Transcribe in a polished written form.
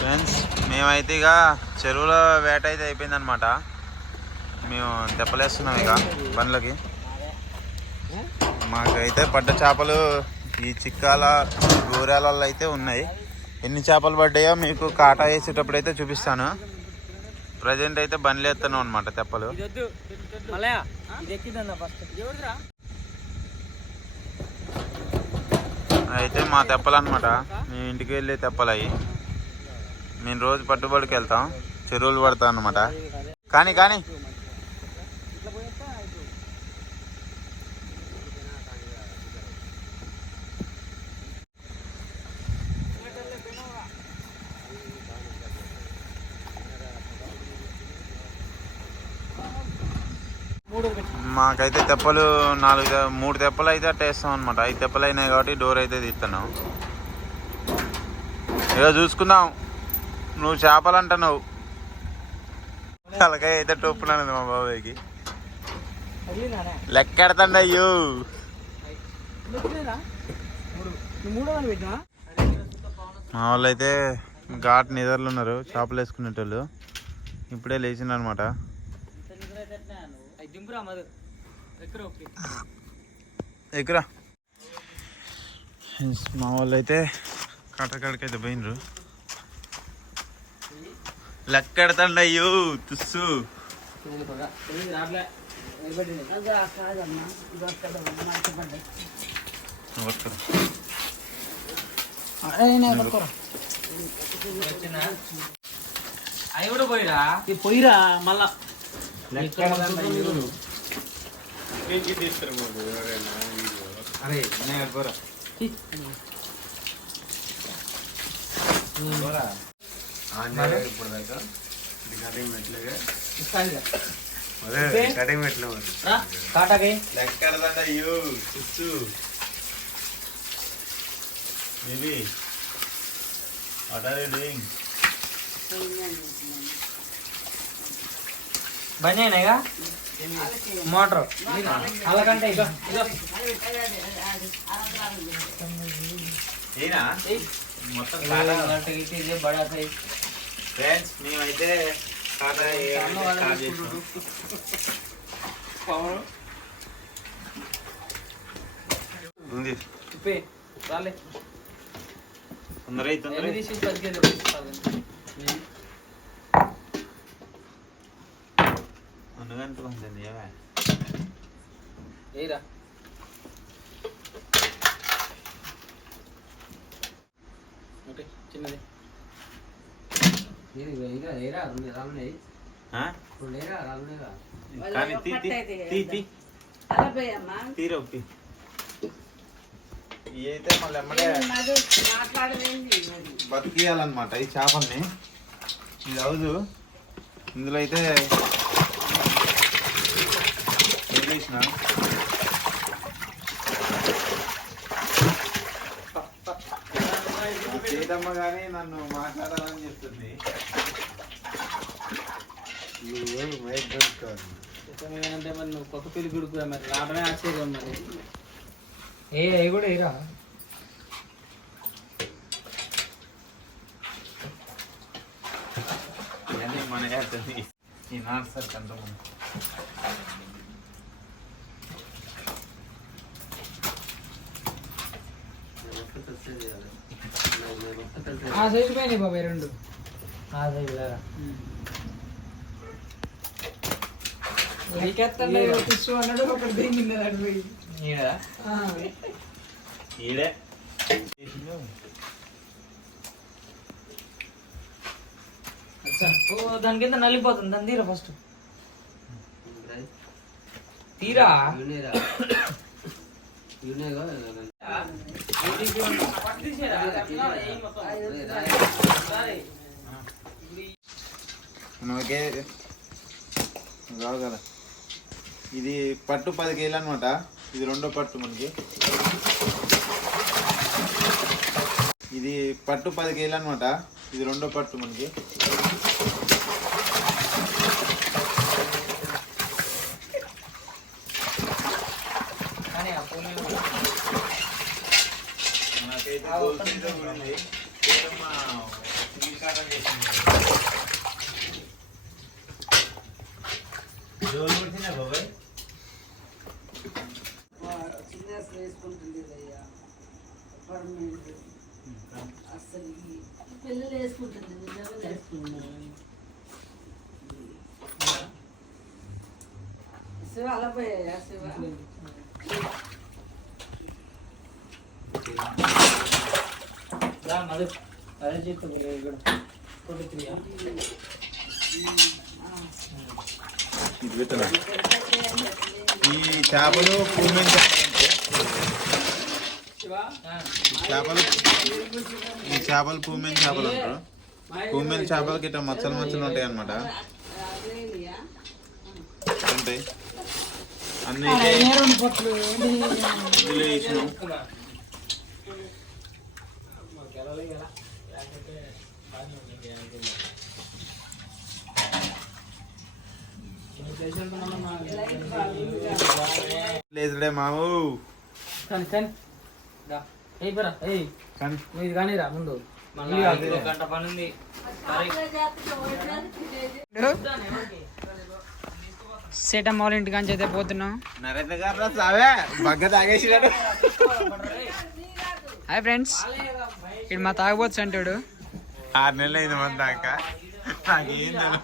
Friends మేమైతే ఇక చెరువులో వేట అయితే అయిపోయిందనమాట. మేము తెప్పలేస్తున్నాం ఇక బండ్లకి. మాకైతే పడ్డ చేపలు ఈ చిక్కాల గోరాలలో అయితే ఉన్నాయి. ఎన్ని చేపలు పడ్డాయో మీకు కాటా వేసేటప్పుడు అయితే చూపిస్తాను. ప్రజెంట్ అయితే బండ్లు ఎత్తున్నాం అనమాట తెప్పలు. అయితే మా తెప్పలు అనమాట, మేము ఇంటికి వెళ్ళే తెప్పలు అవి. మేము రోజు పట్టుబడికి వెళ్తాం, చెరువులు పడతాం అనమాట. కానీ కానీ మాకైతే తెప్పలు 3 తెప్పలు అయితే అట్టేస్తాం అనమాట. 5 తెప్పలు అయినాయి కాబట్టి డోర్ అయితే తీస్తున్నాం. ఇక చూసుకుందాం. నువ్వు చేపలు అంటున్నావు, తలకాయ అయితే టొప్పులు అన్నది మా బాబాయ్కి. లెక్కెడతండి అయ్యో. మా వాళ్ళు అయితే ఘాట్ నిద్రలు ఉన్నారు, చేపలు వేసుకునేటోళ్ళు. ఇప్పుడే లేచిండ్రు అనమాట. ఎక్కరా మా వాళ్ళు అయితే కట్టకాడికైతే పోయినరు. లెక్కెడతండి అయ్యో తుస్సు. అవి కూడా పోయిరా మళ్ళా బనేగా మోటర్ అలాగంటే ఇక మొత్తం బడా సైజ్. ఫ్రెండ్స్ మేమైతే ఉంది రాలే తొందర తీసి అందుకంటుంది ఏరా ఓకే చిన్నది అయితే మళ్ళీ ఎమ్మడే బతికియాలన్నమాట ఈ చేపల్ని. ఇది అవుదు, ఇందులో అయితే వదిలేసిన చేతమ్మ కానీ నన్ను మాట్లాడాలని చెప్తుంది. అంటే మరి నువ్వు కొత్త పెళ్లి కొడుకు మరి రావడమే ఆశ్చర్యం. మరి ఏ కూడా ఏరా ఇవన్నీ మన ఈ నాట్ సార్ కంట ఆ సైజు పోయినాయి బాబాయ్ రెండు. ఆ సైజు అన్నాడు ఒకటి దిగిన్నది ఈడే దాని కింద నలిపోతుంది. దాన్ని తీరా ఫస్ట్ తీరా. మనకే రావు కదా. ఇది పట్టు 10 కేజీలు అనమాట. ఇది రెండో పట్టు మనకి. ఇది పట్టు 10 కేజీలు అనమాట. ఇది రెండో పట్టు మనకి. మనకైతే పిల్లలు వేసుకుంటుంది శివ అలా పోయా శివ మధు అదే చెప్తుంది ఇక్కడ 43 ఇది పెట్టనా? ఈ చేపలు పూమెన్ చేపలు ఈ చేపలు పూమెన్ చేపలు అంటారు. పూమెన్ చేపలకి ఇట్లా మచ్చలు మచ్చలు ఉంటాయి అన్నమాట. ఉంటాయి అన్ని ఇందులో వేసినాం. లేదుడే మాము ఇది కానీ రా ముందు గంట పని ఉంది. సేటమ్మ వాళ్ళ ఇంటికి నుంచి అయితే పోతున్నాం. నరేంద్ర గారు సావే బగ్గ తాగేసినాడు. హాయ్ ఫ్రెండ్స్, ఇక్కడ మా తాగబోతు అంటాడు. 6 నెలలు అయింది మన దాకా. నాకేం తెలియదు.